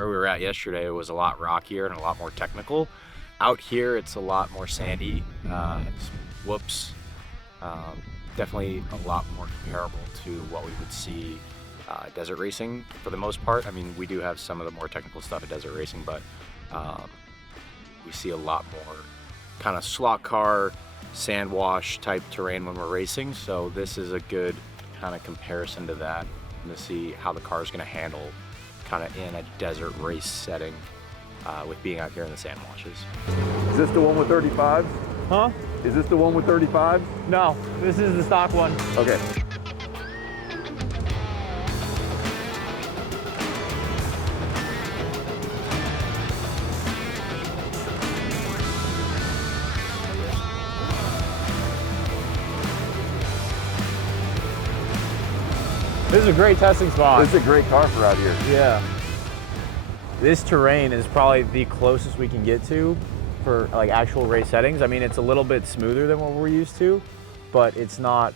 where we were at yesterday, it was a lot rockier and a lot more technical. Out here, it's a lot more sandy. Whoops. Definitely a lot more comparable to what we would see desert racing for the most part. I mean, we do have some of the more technical stuff at desert racing, but we see a lot more kind of slot car, sand wash type terrain when we're racing. So this is a good kind of comparison to that, and to see how the car is going to handle kind of in a desert race setting with being out here in the sand washes. Is this the one with 35s? Huh? Is this the one with 35s? No, this is the stock one. Okay. This is a great testing spot. This is a great car for out here. Yeah. This terrain is probably the closest we can get to for like actual race settings. I mean, it's a little bit smoother than what we're used to, but it's not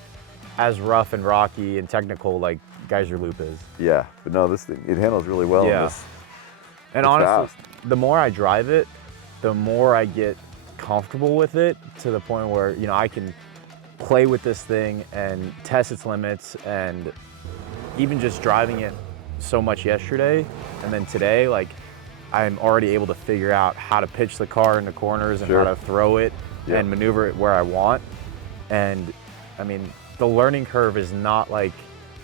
as rough and rocky and technical like Geyser Loop is. Yeah, but no, this thing, it handles really well. Yeah. And honestly, fast. the more I drive it, the more I get comfortable with it, to the point where, you know, I can play with this thing and test its limits. And even just driving it so much yesterday and then today, like, I'm already able to figure out how to pitch the car into corners and how to throw it and maneuver it where I want. And I mean, the learning curve is not like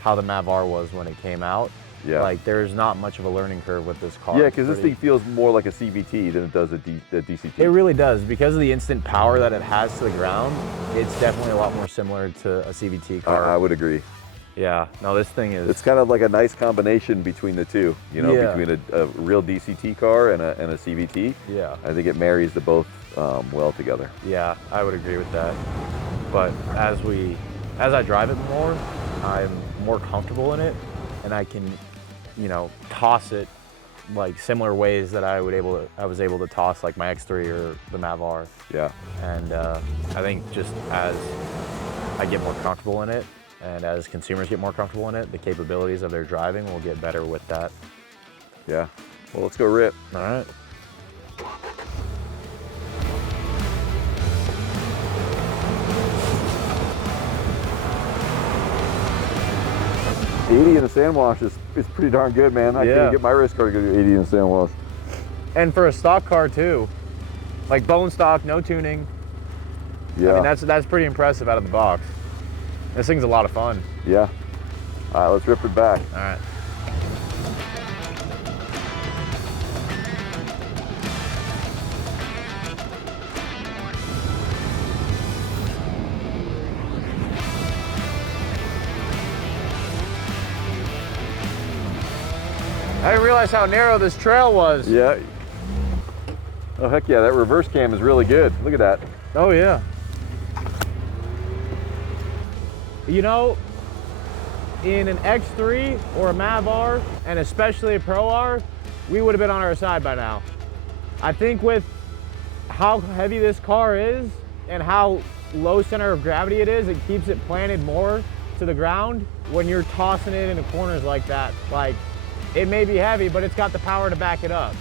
how the Mav R was when it came out. Yeah. Like, there's not much of a learning curve with this car. Yeah, because this thing feels more like a CVT than it does a DCT. It really does. Because of the instant power that it has to the ground, it's definitely a lot more similar to a CVT car. I would agree. Yeah, no, this thing is... It's kind of like a nice combination between the two, you know, between a real DCT car and a CVT. Yeah. I think it marries the both well together. Yeah, I would agree with that. But as I drive it more, I'm more comfortable in it, and I can, you know, toss it like similar ways that I was able to toss like my X3 or the Mav R. Yeah. And I think just as I get more comfortable in it, and as consumers get more comfortable in it, the capabilities of their driving will get better with that. Yeah. Well, let's go rip. All right. '80 in a sand wash is pretty darn good, man. I can't get my race car to go to 80 in a sand wash. And for a stock car too, like bone stock, no tuning. Yeah. I mean, that's pretty impressive out of the box. This thing's a lot of fun. Yeah. All right, let's rip it back. All right. I didn't realize how narrow this trail was. Yeah. Oh, heck yeah, that reverse cam is really good. Look at that. Oh, yeah. You know, in an X3 or a Mav R, and especially a Pro R, we would have been on our side by now. I think with how heavy this car is and how low center of gravity it is, it keeps it planted more to the ground. When you're tossing it into corners like that, like, it may be heavy, but it's got the power to back it up.